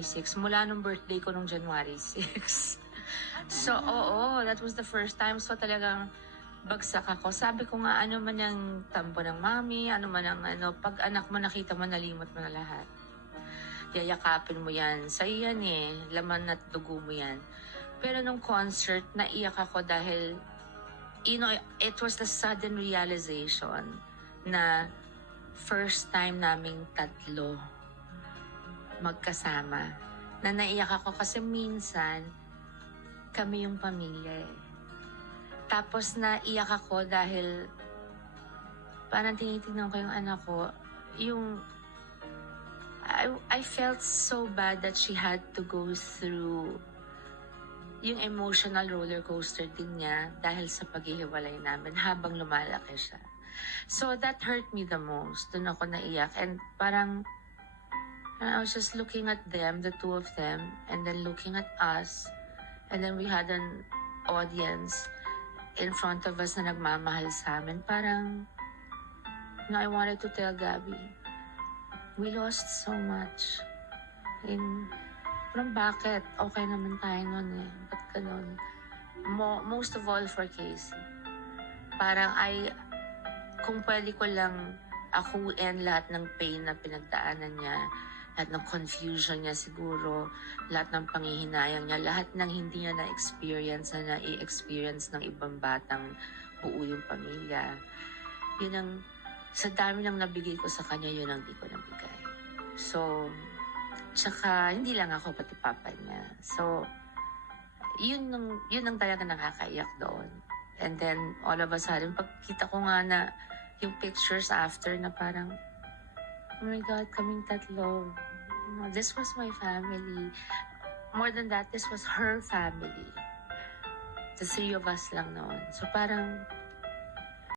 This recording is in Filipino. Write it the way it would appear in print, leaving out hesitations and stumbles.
6, mula nung birthday ko nung January 6. So, oo, that was the first time. So, talagang bagsak ako. Sabi ko nga, ano man ang tampo ng mami, ano man ang pag anak mo nakita mo, nalimot mo na lahat. Yayakapin mo yan. Sa'yo yan eh. Laman at dugo mo yan. Pero nung concert, naiyak ako dahil, it was the sudden realization na first time naming tatlo magkasama. Na naiyak ako kasi minsan, kami yung pamilya eh. Tapos naiyak ako dahil parang tinitignan ko yung anak ko, I felt so bad that she had to go through yung emotional roller coaster din niya dahil sa paghihiwalay namin habang lumalaki siya. So that hurt me the most. Doon ako naiyak and parang I was just looking at them, the two of them, and then looking at us. And then we had an audience in front of us na nagmamahal sa amin. Parang, I wanted to tell Gabby, we lost so much. Parang bakit? Okay naman tayo nun eh. Ba't ganun? Most of all for Casey. Parang kung pwede ko lang akuin lahat ng pain na pinagdaanan niya, lahat ng confusion niya siguro, lahat ng panghihinayang niya, lahat ng hindi niya na-experience na na-i-experience ng ibang batang buo yung pamilya. Yun ang, sa dami ng nabigay ko sa kanya, yun ang di ko nabigay. So, tsaka hindi lang ako, pati papa niya. So, yun ang talaga nakakaiyak doon. And then, all of a sudden, pagkita ko nga na yung pictures after na parang, oh my God, kaming tatlo. This was my family. More than that, this was her family. The three of us lang noon. So parang,